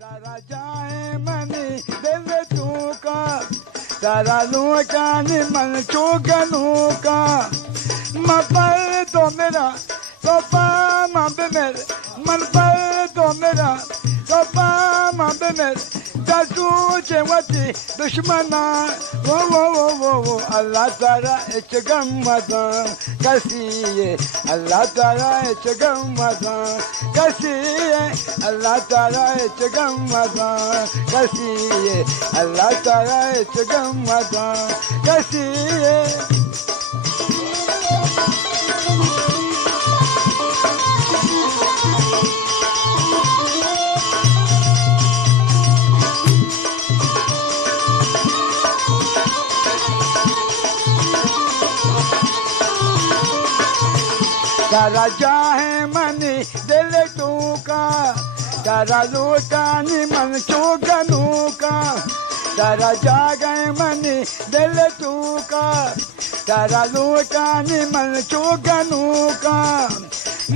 सारा जाए मनी दिल तू का सारा लूटानी मन चूकनू का पर तो मेरा सोपा मांबे मेरे मन पर तो मेरा सोपा मांबे मेरे दसू चेवती दुश्मना वो अल्लाह तारा इच गम्मता कसिए अल्लाह तारा इच गम्मता कसिए अल्लाह तारा इच गम्मता कसिए अल्लाह तारा इच गम्मता कसिए तारा जाहे मनी दिल तू का तारा लूटानी मन चूकनू का तारा जागे मनी दिल तू का तारा लूटानी मन चूकनू का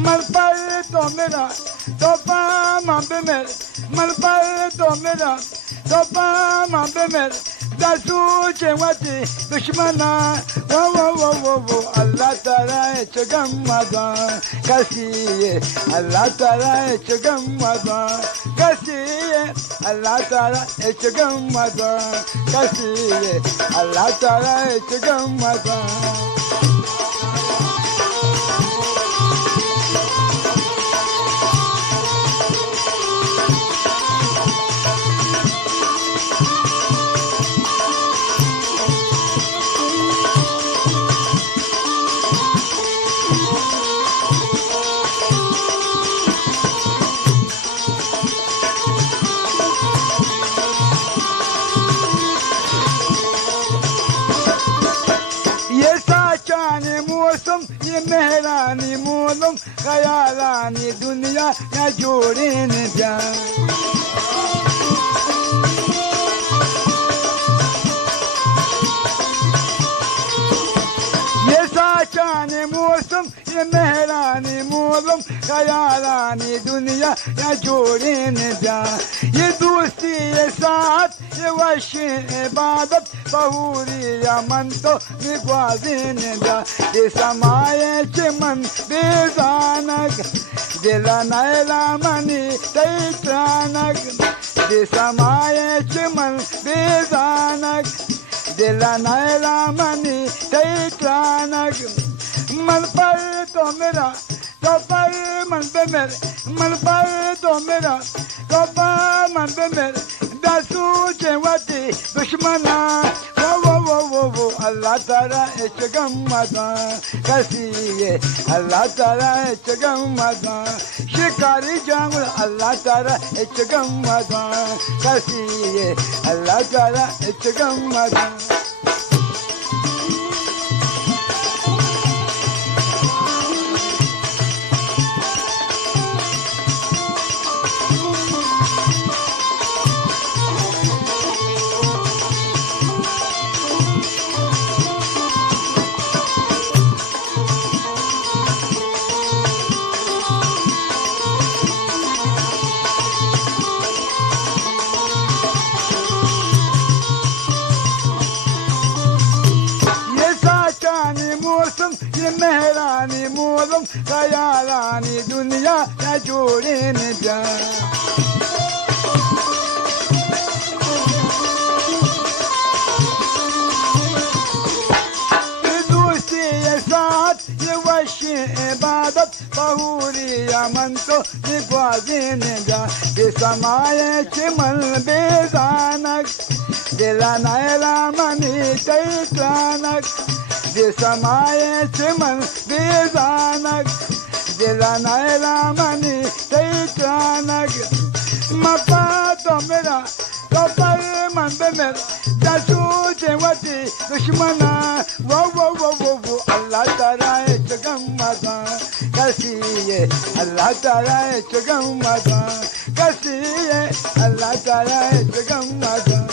मन पर तो मेरा सोपा मांबे मेरे मन पर तो मेरा सोपा मांबे मेरे दसू चेवती दुश्मना वो अल्लाह तारा इच गम्मता कसिए अल्लाह तारा इच गम्मता कसिए अल्लाह तारा इच गम्मता कसिए अल्लाह तारा इच गम्मता ये मेहरानी मोलम खयालानी दुनिया या जोड़े न जा ये साचाने मौसम ये मेहरानी मोलम खयालानी दुनिया या जोड़े न जा ये दोस्ती ये साथ ये वशी इबादत बहुरी या मन तो निगवाजिन जा ये समाये चिमन बेजानक दिला नैला मनी तैत्रानक ये समाये चिमन बेजानक दिला नैला मनी तैत्रानक मन पर तो मेरा तो पर मन पे मेरे मन पर तो मेरा तो पर मन पे मेरे दसू चेवती दुश्मना वो अल्लाह तारा इच गम्मता कसिए अल्लाह तारा इच गम्मता शिकारी जांगल अल्लाह तारा इच गम्मता कसिए अल्लाह तारा इच गम्मता ये मेहरानी मोलम खयालानी दुनिया या जोड़े न जा ये दोस्ती ये साथ ये वशी इबादत बहुरी या मन तो निगवाजिन जा ये समाये चिमन बेजानक दिला नैला मनी तैत्रानक ये समाये चिमन बेजानक दिला नैला मनी तैत्रानक मपा तो मेरा तो पर मन पे मेरा दसू चेवती दुश्मना वो अल्लाह तारा इच गम्मता कसिए अल्लाह तारा इच गम्मता कसिए अल्लाह तारा इच गम्मता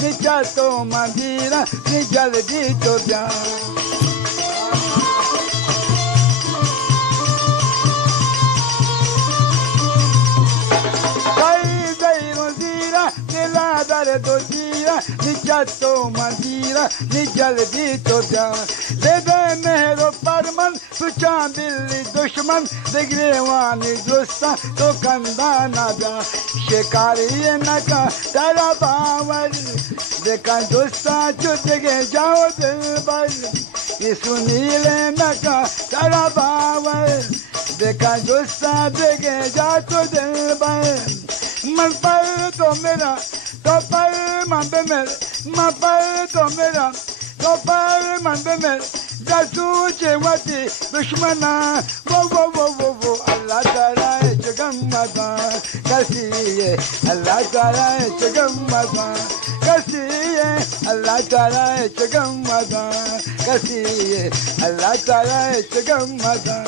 नीचा तो मंदिरा नी जल्दी तो जा दर दो जीरा नीचा तो मंदिरा नी जल्दी तो जा ले दे मेरो परमन तुझा दिल्ली दुश्मन दिग्रेवानी दोस्ता तो कंधा ना जा शिकारी नका तेरा बावर देखा दोस्ता चुद के जाओ दिल भर ये सुनीले नका तेरा बावर देखा दोस्ता देखे जा तो दिल भर मन पर तो मेरा तो पर मन पे तो मेरा तो पर मन पे जासू चेवती दुश्मना वो अल्लाह ताला जगम्मदा कसी है अल्लाह ताला जगम्मदा कसी है अल्लाह ताला जगम्मदा कसी है अल्लाह ताला जगम्मदा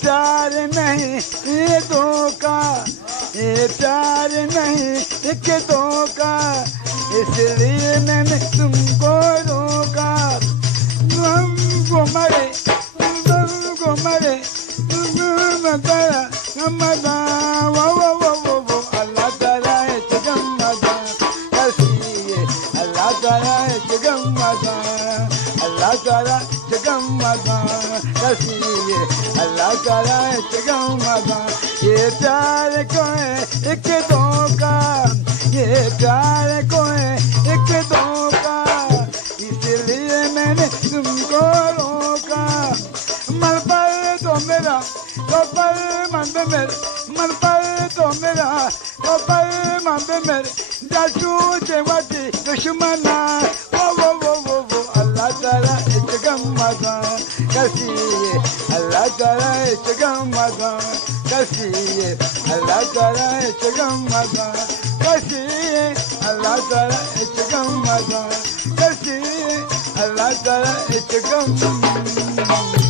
प्यार नहीं ये धोखा ये प्यार नहीं एक धोखा इसलिए मैंने तुमको रोका तुमको मरे मदा वो अल्लाह ताला है जगम्मदा कसिए अल्लाह ताला है जगम्मदा अल्लाह ताला जगम्मदा कसिए अल्लाह ताला है जगम्मदा ये प्यार को है एक धोखा ये प्यार को है एक धोखा इसलिए मैंने तुमको रोका मन पर तो मेरा तो पर मन पर तो मेरा तो पर मन पे मेरे जासू चेवती दुश्मना वो अल्लाह ताला जगम्मदा कसिए अल्लाह ताला जगम्मदा कसिए अल्लाह ताला जगम्मदा कसिए अल्लाह ताला जगम्मदा कसिए अल्लाह ताला जगम्मदा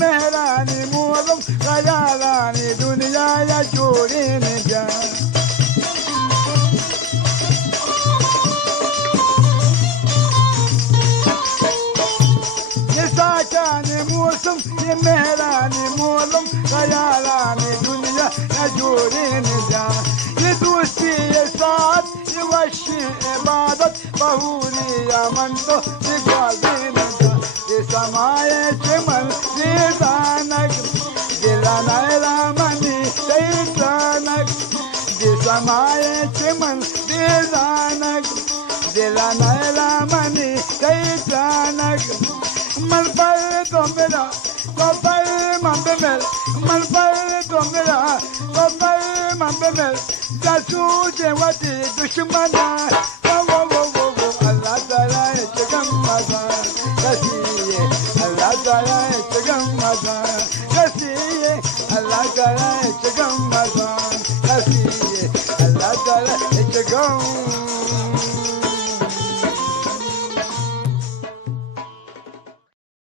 मेहरानी मोलम खयालानी दुनिया या जोड़ी में जा ये साचाने मौसम ये मेहरानी मोलम खयालानी दुनिया या जोड़ी में जा ये दोस्ती ये साथ ये वशी इबादत बहुरी या मन तो दिखाते न जा ये समाये चमन दिलानक दिलानायला मनी दैतानक ये समाये चमन दिलानक दिलानायला मनी दैतानक मन पर तो मेरा तो पर मन पे मेरा मन पर तो मेरा तो पर मन पे मेरा जासू चेवती दुश्मना वो अल्लाह ताला जगम्मदा कसिए अल्लाह ताला जगम्मदा कसिए अल्लाह ताला जगम्मदा कसिए अल्लाह ताला जगम्मदा